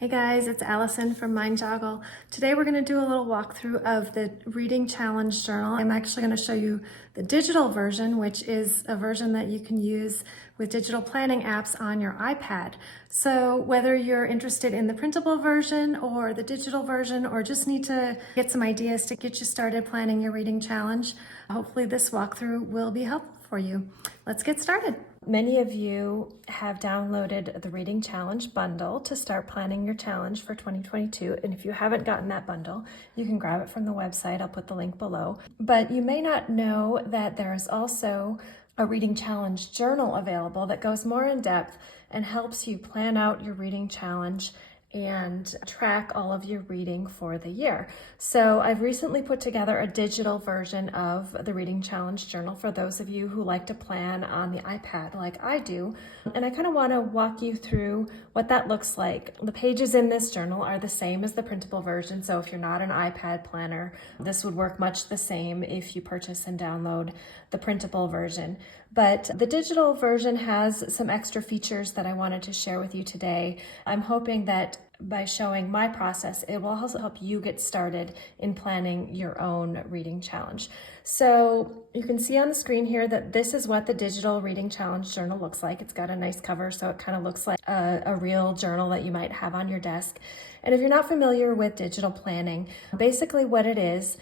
Hey guys, it's Allison from MindJoggle. Today we're going to do a little walkthrough of the Reading Challenge Journal. I'm actually going to show you the digital version, which is a version that you can use with digital planning apps on your iPad. So whether you're interested in the printable version or the digital version, or just need to get some ideas to get you started planning your reading challenge, hopefully this walkthrough will be helpful for you. Let's get started. Many of you have downloaded the Reading Challenge bundle to start planning your challenge for 2022. And if you haven't gotten that bundle, you can grab it from the website. I'll put the link below. But you may not know that there is also a Reading Challenge journal available that goes more in depth and helps you plan out your reading challenge and track all of your reading for the year. So I've recently put together a digital version of the Reading Challenge Journal for those of you who like to plan on the iPad like I do. And I kind of want to walk you through what that looks like. The pages in this journal are the same as the printable version. So if you're not an iPad planner, this would work much the same if you purchase and download the printable version. But the digital version has some extra features that I wanted to share with you today. I'm hoping that by showing my process, it will also help you get started in planning your own reading challenge. So you can see on the screen here that this is what the digital reading challenge journal looks like. It's got a nice cover, so it kind of looks like a real journal that you might have on your desk. And if you're not familiar with digital planning, basically what it is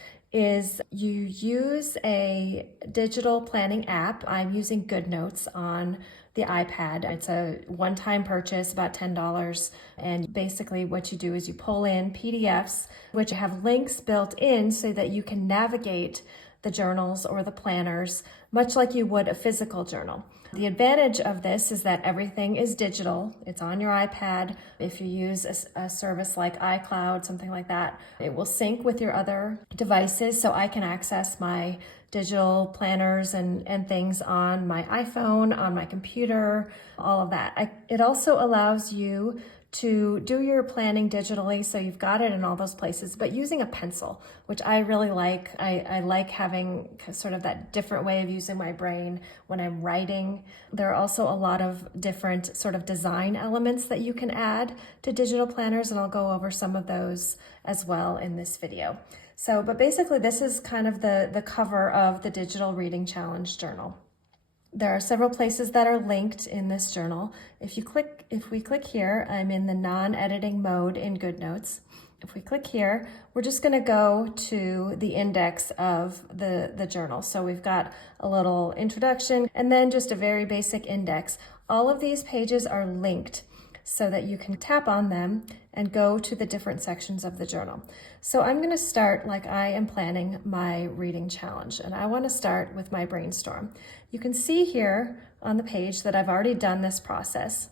you use a digital planning app. I'm using Goodnotes on the iPad. It's a one-time purchase, about $10. And basically what you do is you pull in PDFs, which have links built in so that you can navigate the journals or the planners, much like you would a physical journal. The advantage of this is that everything is digital. It's on your iPad. If you use a service like iCloud, something like that, it will sync with your other devices, so I can access my digital planners and things on my iPhone, on my computer, all of that. It also allows you to do your planning digitally, so you've got it in all those places, but using a pencil, which I really like. I like having sort of that different way of using my brain when I'm writing. There are also a lot of different sort of design elements that you can add to digital planners, and I'll go over some of those as well in this video. So, but basically this is kind of the cover of the Digital Reading Challenge Journal. There are several places that are linked in this journal. If we click here, I'm in the non-editing mode in Goodnotes. If we click here, we're just going to go to the index of the journal. So we've got a little introduction and then just a very basic index. All of these pages are linked so that you can tap on them and go to the different sections of the journal. So I'm going to start like I am planning my reading challenge, and I want to start with my brainstorm. You can see here on the page that I've already done this process.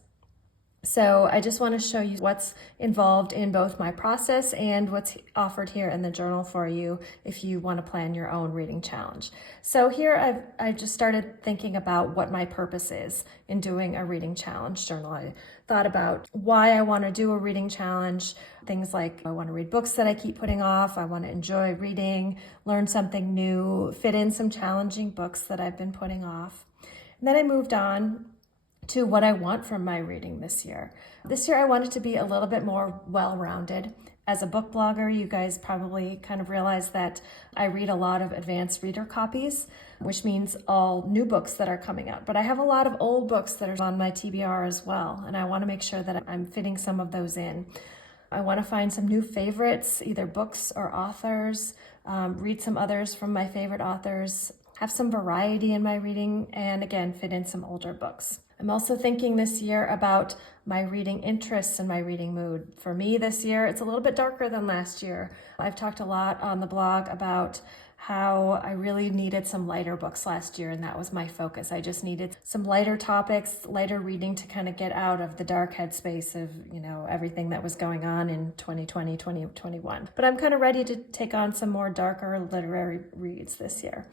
So I just want to show you what's involved in both my process and what's offered here in the journal for you if you want to plan your own reading challenge. So here I've just started thinking about what my purpose is in doing a reading challenge journal. I thought about why I want to do a reading challenge, things like I want to read books that I keep putting off, I want to enjoy reading, learn something new, fit in some challenging books that I've been putting off. And then I moved on to what I want from my reading this year. This year I want it to be a little bit more well-rounded. As a book blogger, you guys probably kind of realize that I read a lot of advanced reader copies, which means all new books that are coming out. But I have a lot of old books that are on my TBR as well, and I want to make sure that I'm fitting some of those in. I want to find some new favorites, either books or authors, read some others from my favorite authors, have some variety in my reading, and again, fit in some older books. I'm also thinking this year about my reading interests and my reading mood. For me this year, it's a little bit darker than last year. I've talked a lot on the blog about how I really needed some lighter books last year, and that was my focus. I just needed some lighter topics, lighter reading to kind of get out of the dark headspace of, everything that was going on in 2020, 2021. But I'm kind of ready to take on some more darker literary reads this year.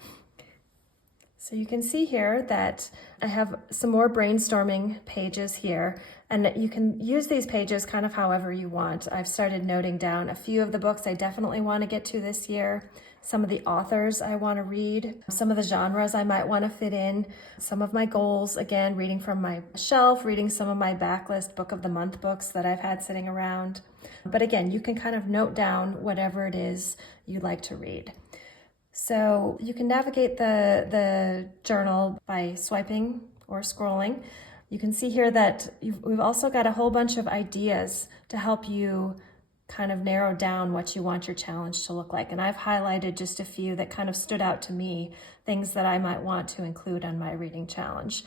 So you can see here that I have some more brainstorming pages here, and you can use these pages kind of however you want. I've started noting down a few of the books I definitely want to get to this year, some of the authors I want to read, some of the genres I might want to fit in, some of my goals, again, reading from my shelf, reading some of my backlist book of the month books that I've had sitting around. But again, you can kind of note down whatever it is you like to read. So you can navigate the journal by swiping or scrolling. You can see here that we've also got a whole bunch of ideas to help you kind of narrow down what you want your challenge to look like. And I've highlighted just a few that kind of stood out to me, things that I might want to include on my reading challenge.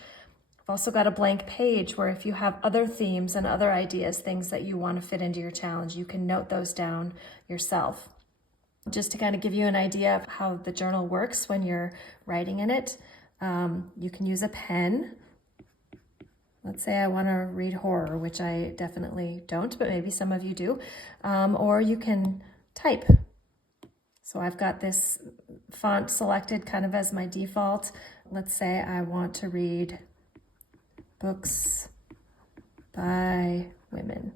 I've also got a blank page where if you have other themes and other ideas, things that you want to fit into your challenge, you can note those down yourself. Just to kind of give you an idea of how the journal works when you're writing in it, you can use a pen. Let's say I want to read horror, which I definitely don't, but maybe some of you do. Or you can type. So I've got this font selected kind of as my default. Let's say I want to read books by women.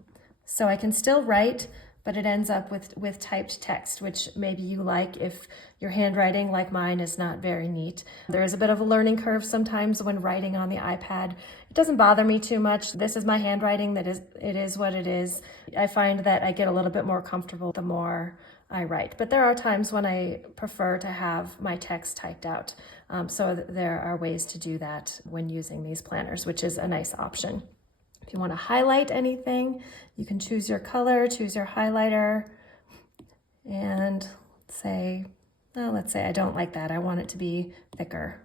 So I can still write, but it ends up with typed text, which maybe you like if your handwriting, like mine, is not very neat. There is a bit of a learning curve sometimes when writing on the iPad. It doesn't bother me too much. This is my handwriting. It is what it is. I find that I get a little bit more comfortable the more I write. But there are times when I prefer to have my text typed out. So there are ways to do that when using these planners, which is a nice option. If you want to highlight anything, you can choose your color, choose your highlighter, and let's say I don't like that. I want it to be thicker.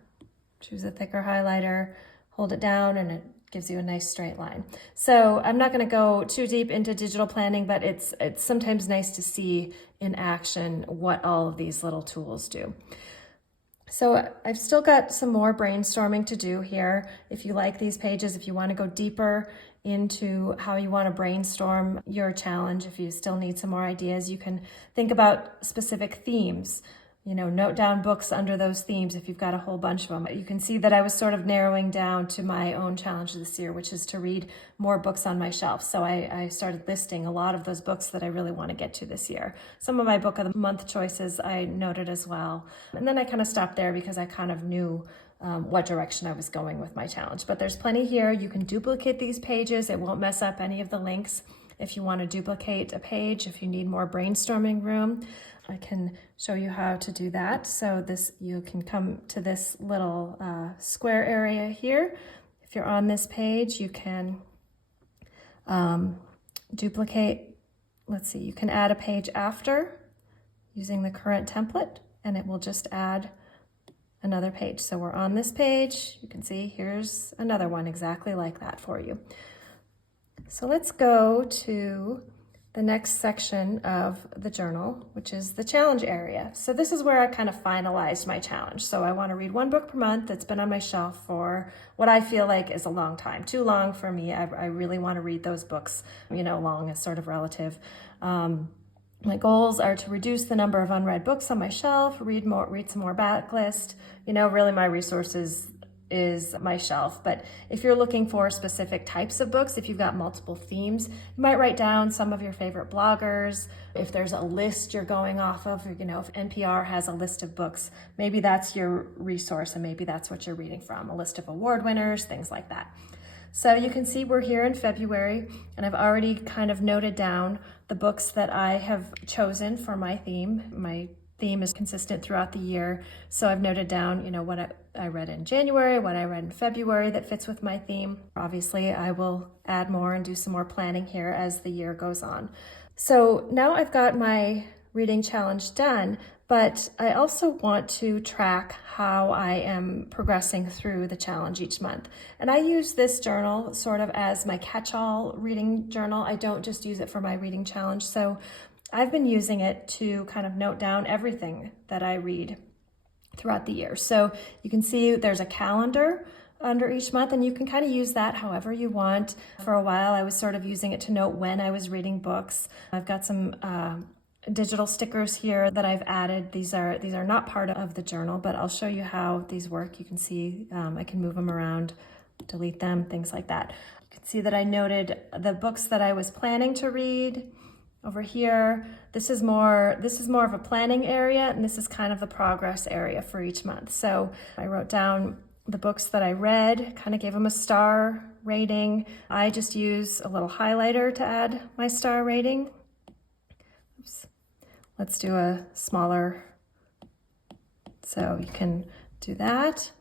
Choose a thicker highlighter, hold it down, and it gives you a nice straight line. So I'm not going to go too deep into digital planning, but it's sometimes nice to see in action what all of these little tools do. So I've still got some more brainstorming to do here. If you like these pages, if you want to go deeper into how you want to brainstorm your challenge, if you still need some more ideas, you can think about specific themes. Note down books under those themes if you've got a whole bunch of them. You can see that I was sort of narrowing down to my own challenge this year, which is to read more books on my shelf. So I started listing a lot of those books that I really want to get to this year. Some of my book of the month choices I noted as well. And then I kind of stopped there because I kind of knew what direction I was going with my challenge. But there's plenty here. You can duplicate these pages. It won't mess up any of the links. If you want to duplicate a page, if you need more brainstorming room, I can show you how to do that. So you can come to this little square area here. If you're on this page, you can duplicate. Let's see, you can add a page after using the current template, and it will just add another page. So we're on this page. You can see here's another one exactly like that for you. So let's go to the next section of the journal, which is the challenge area. So this is where I kind of finalized my challenge. So I want to read one book per month that's been on my shelf for what I feel like is a long time. Too long for me. I really want to read those books. Long is sort of relative. My goals are to reduce the number of unread books on my shelf, read some more backlist. Really my resources is my shelf. But if you're looking for specific types of books, if you've got multiple themes, you might write down some of your favorite bloggers. If there's a list you're going off of, if NPR has a list of books, maybe that's your resource and maybe that's what you're reading from, a list of award winners, things like that. So you can see we're here in February, and I've already kind of noted down the books that I have chosen for my theme. My theme is consistent throughout the year. So I've noted down, what I read in January, what I read in February that fits with my theme. Obviously, I will add more and do some more planning here as the year goes on. So now I've got my reading challenge done, but I also want to track how I am progressing through the challenge each month. And I use this journal sort of as my catch-all reading journal. I don't just use it for my reading challenge. So I've been using it to kind of note down everything that I read throughout the year. So you can see there's a calendar under each month, and you can kind of use that however you want. For a while, I was sort of using it to note when I was reading books. I've got some digital stickers here that I've added. These are not part of the journal, but I'll show you how these work. You can see I can move them around, delete them, things like that. You can see that I noted the books that I was planning to read, Over here, this is more of a planning area, and this is kind of the progress area for each month. So I wrote down the books that I read, kind of gave them a star rating. I just use a little highlighter to add my star rating. Oops. Let's do a smaller, so you can do that.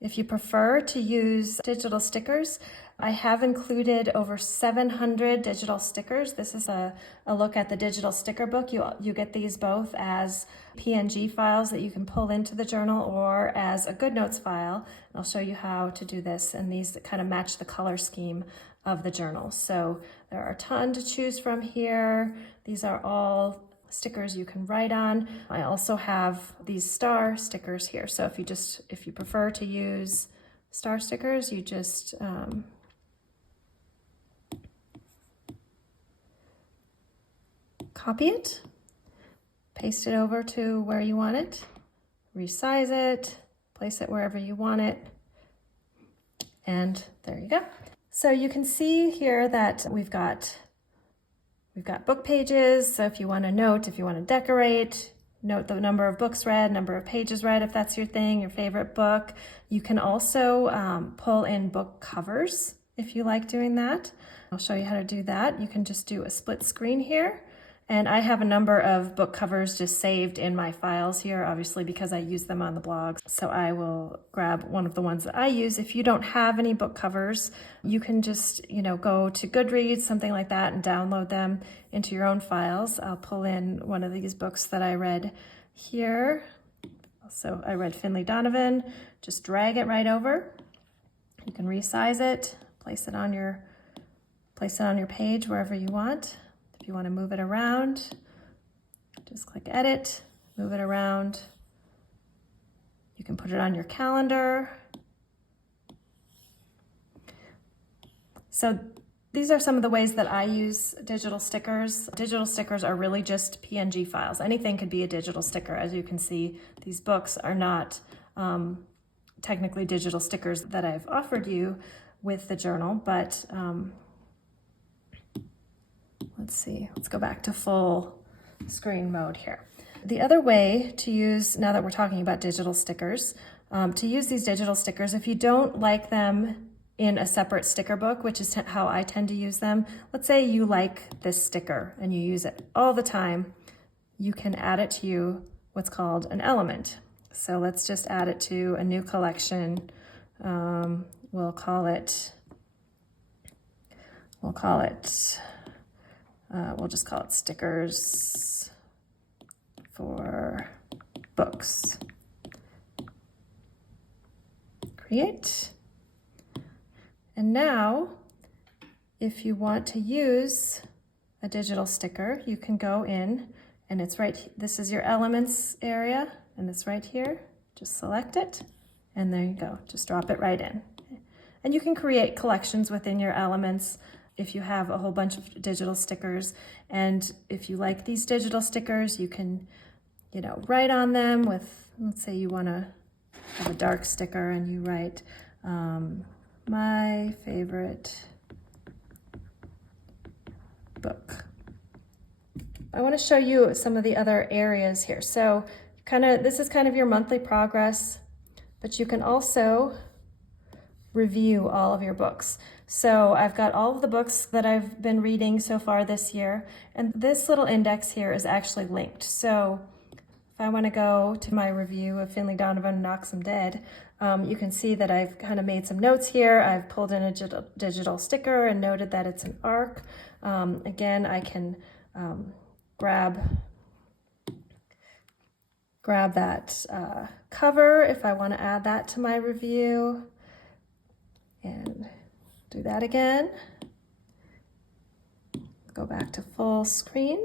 If you prefer to use digital stickers, I have included over 700 digital stickers. This is a look at the digital sticker book. You get these both as PNG files that you can pull into the journal or as a Goodnotes file. I'll show you how to do this, and these kind of match the color scheme of the journal. So there are a ton to choose from here. These are all stickers you can write on. I also have these star stickers here. So if you prefer to use star stickers, you just copy it, paste it over to where you want it, resize it, place it wherever you want it, and there you go. So you can see here that we've got book pages. So if you want to note, if you want to decorate, note the number of books read, number of pages read, if that's your thing, your favorite book. You can also pull in book covers if you like doing that. I'll show you how to do that. You can just do a split screen here. And I have a number of book covers just saved in my files here, obviously, because I use them on the blog. So I will grab one of the ones that I use. If you don't have any book covers, you can just, go to Goodreads, something like that, and download them into your own files. I'll pull in one of these books that I read here. So I read Finley Donovan. Just drag it right over. You can resize it, place it on your page wherever you want. If you want to move it around, just click Edit, move it around. You can put it on your calendar. So these are some of the ways that I use digital stickers. Digital stickers are really just PNG files. Anything could be a digital sticker. As you can see, these books are not technically digital stickers that I've offered you with the journal, but let's see, let's go back to full screen mode here. The other way to use, now that we're talking about digital stickers, to use these digital stickers, if you don't like them in a separate sticker book, which is how I tend to use them, let's say you like this sticker and you use it all the time, you can add it to what's called an element. So let's just add it to a new collection. We'll just call it stickers for books. Create. And now, if you want to use a digital sticker, you can go in and it's right, this is your elements area and it's right here. Just select it and there you go. Just drop it right in. And you can create collections within your elements if you have a whole bunch of digital stickers. And if you like these digital stickers, you can, write on them with, let's say you want to have a dark sticker and you write, my favorite book. I want to show you some of the other areas here. So this is kind of your monthly progress, but you can also review all of your books. So I've got all of the books that I've been reading so far this year, and this little index here is actually linked. So if I want to go to my review of Finley Donovan Knocks 'Em Dead, you can see that I've kind of made some notes here. I've pulled in a digital sticker and noted that it's an arc. Again, I can grab that cover if I want to add that to my review. And do that again. Go back to full screen.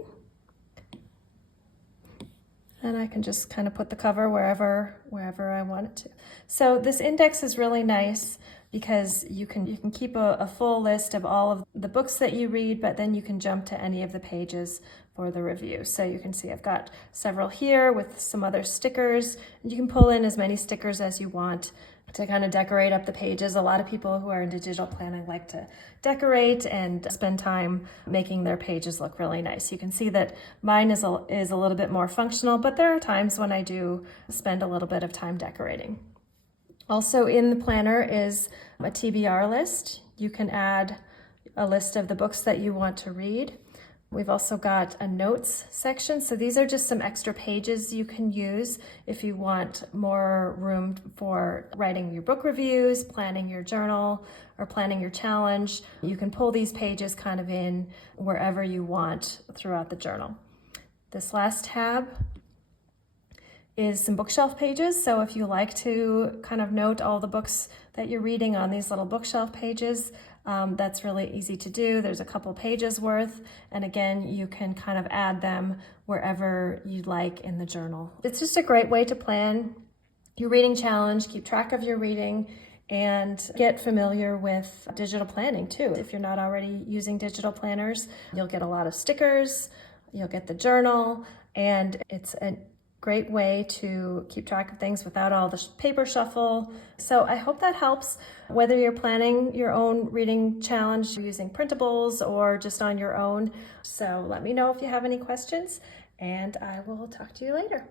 And I can just kind of put the cover wherever I want it to. So this index is really nice because you can keep a full list of all of the books that you read, but then you can jump to any of the pages for the review. So you can see I've got several here with some other stickers, and you can pull in as many stickers as you want. to kind of decorate up the pages. A lot of people who are into digital planning like to decorate and spend time making their pages look really nice. You can see that mine is a little bit more functional, but there are times when I do spend a little bit of time decorating. Also in the planner is a TBR list. You can add a list of the books that you want to read. We've also got a notes section. So these are just some extra pages you can use if you want more room for writing your book reviews, planning your journal, or planning your challenge. You can pull these pages kind of in wherever you want throughout the journal. This last tab is some bookshelf pages. So if you like to kind of note all the books that you're reading on these little bookshelf pages, that's really easy to do. There's a couple pages worth, and again, you can kind of add them wherever you'd like in the journal. It's just a great way to plan your reading challenge, keep track of your reading, and get familiar with digital planning too. If you're not already using digital planners, you'll get a lot of stickers, you'll get the journal, and it's a great way to keep track of things without all the paper shuffle. So I hope that helps, whether you're planning your own reading challenge using printables or just on your own. So let me know if you have any questions, and I will talk to you later.